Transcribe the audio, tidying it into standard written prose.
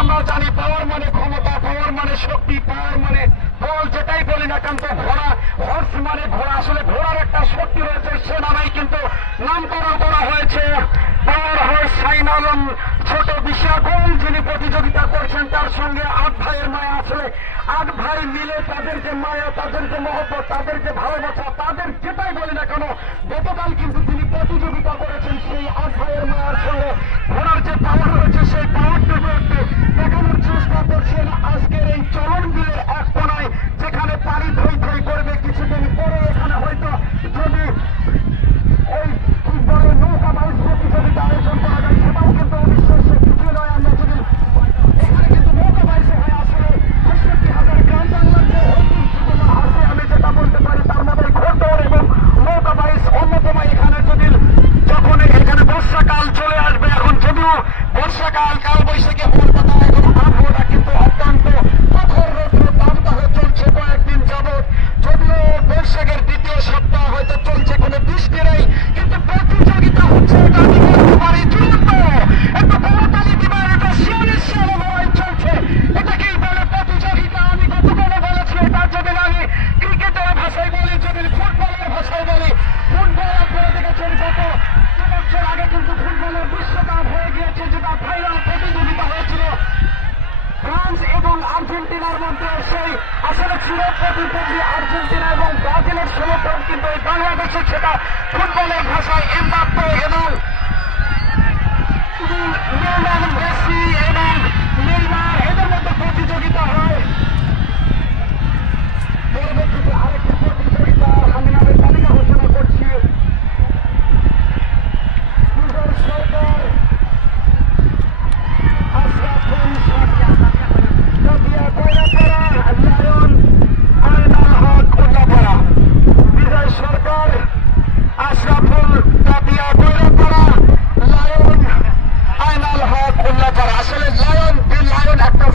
আমরা জানি পাওয়ার মানে ক্ষমতা, পাওয়ার মানে শক্তি, পাওয়ার মানে বল, যেটাই বলি না কেন। ঘোড়া, হর্স মানে ঘোড়া, আসলে ঘোড়ার একটা শক্তি রয়েছে, সে নামেই কিন্তু নামকরণ করা হয়েছে পাওয়ার হর্স শাহিন আলম। ছোট বিশাগোল যিনি প্রতিযোগিতা করছেন, তার সঙ্গে 8 ভাইয়ের মায়া আছে। 8 ভাই মিলে তাদের যে মায়া, তাদের যে মহব্বত, তাদের যে ভালোবাসা, তাদের যেটাই বলি না কেন, গতকাল কিন্তু তিনি প্রতিযোগিতা করেছেন সেই 8 ভাইয়ের মায়ার সঙ্গে। ঘোড়ার যে পাওয়ার রয়েছে, সেই পাওয়ারটুকু একটু দেখানোর চেষ্টা করছেন আজকের এই চলন বিলের এক কোনায়, যেখানে পানি ধই ধই করবে কিছুদিন পরে। এখানে হয়তো যদি এই ফুটবলের নৌকা বাইশ প্রতিযোগিতা আয়োজন করা যায়, সেটাও কিন্তু অবিশ্বাস্য কিছু নয়। আমরা যদি এখানে কিন্তু নৌকা বাইশে হয় আসলে ৬৮,০০০ গ্রাম বাংলার যে ঐতিহ্যগুলো আছে, আমি যেটা বলতে পারি তার মধ্যে ঘোড়দৌড় এবং নৌকা বাইশ অন্যতম। এখানে যদি যখন এখানে বর্ষাকাল চলে আসবে, এখন যদিও বর্ষাকাল কাল বৈশাখী হওয়ার কথা, এখন আবহাওয়াটা কিন্তু অত্যন্ত প্রখর রৌদ্র দাবদাহ চলছে কয়েকদিন যাবৎ। যদিও বৈশাখের দ্বিতীয় সপ্তাহ হয়তো চলছে, কোনো বৃষ্টি নেই, কিন্তু প্রতিযোগিতা হচ্ছে, এটা আমি বলতে পারি চূড়ান্ত। একটু করতালি দিবার, এটা শিয়ালের শিয়ালে লড়াই চলছে। এটাকেই বলে প্রতিযোগিতা। আমি গতকালও বলেছি, এটা যদি আমি ক্রিকেটের ভাষায় বলি, যদি ফুটবলের ভাষায় বলি, ফুটবল আপনারা দেখেছেন গত 2 বছর আগে কিন্তু ফুটবলের বিশ্বকাপ হয়ে গিয়েছে, যেটা ফাইনাল প্রতিযোগিতা হয়েছিল ফ্রান্স এবং আর্জেন্টিনার মধ্যে। সেই আসলে ছিল প্রতিদ্বন্দ্বী আর্জেন্টিনা এবং ব্রাজিলের সমর্থন, কিন্তু এই বাংলাদেশে সেটা ফুটবলের ভাষায় এমবাপ্পে এবং লিওনেল মেসি এবং নেইমার, এদের মধ্যে প্রতিযোগিতা হয়। পরবর্তীতে আরেকটি প্রতিযোগিতা আমি নামের তালিকা ঘোষণা করছি। সরকার, আশরাফুল, লায়ন, আয়নাল হক উল্লাপাড়া। বিজয় সরকার, আশরাফুল, তাতিয়া বৈরাপাড়া, লায়ন, আয়নাল হক উল্লাপাড়া। আসলে লায়ন একটা